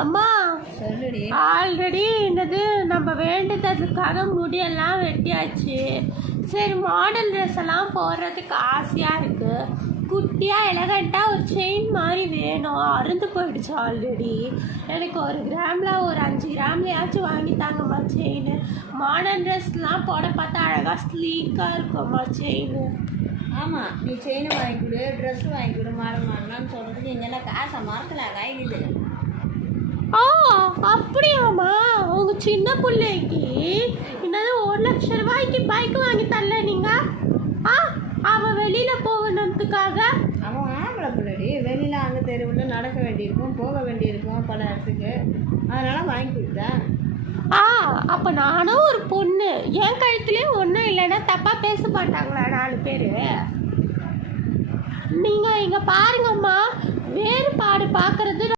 அம்மா சொல்லுடி. ஆல்ரெடி என்னது நம்ம வேண்டுதலுக்காக முடியெல்லாம் வெட்டியாச்சு. சரி மாடல் ட்ரெஸ் எல்லாம் போடுறதுக்கு ஆசையாக இருக்குது. குட்டியாக எலகண்ட்டாக ஒரு செயின் மாதிரி வேணும். அருந்து போயிடுச்சு ஆல்ரெடி. எனக்கு 1 கிராமில் ஒரு 5 கிராம்லையாச்சும் வாங்கி தாங்கம்மா செயின். மாடர்ன் ட்ரெஸ்லாம் போட பார்த்தா அழகாக ஸ்லீக்காக இருக்கும்மா செயின். ஆமாம், நீ செயின் வாங்கி கொடு, ட்ரெஸ் வாங்கி கொடு, மாடலான்னு சொல்கிறதுக்கு இங்கெல்லாம் காசை மரத்தில் காய்க்குது. ஆ அப்படியாம்மா, உங்கள் சின்ன பிள்ளைக்கு என்னது 1 லட்சம் ரூபாய்க்கு பைக் வாங்கி தரல நீங்கள்? அவன் வெளியில் போகணுன்றதுக்காக. அவன் ஆம்பளை பிள்ளைடி, வெளியில் அங்கே தெருவில் நடக்க வேண்டியிருக்கும், போக வேண்டியிருக்கும் பல இடத்துக்கு. அதனால் வாங்கி கொடுத்தேன். அப்போ நானும் ஒரு பொண்ணு, என் கழுத்துலேயும் ஒன்றும் இல்லைன்னா தப்பாக பேச மாட்டாங்களா 4 பேர்? நீங்கள் இங்கே பாருங்கம்மா, வேறுபாடு பார்க்குறது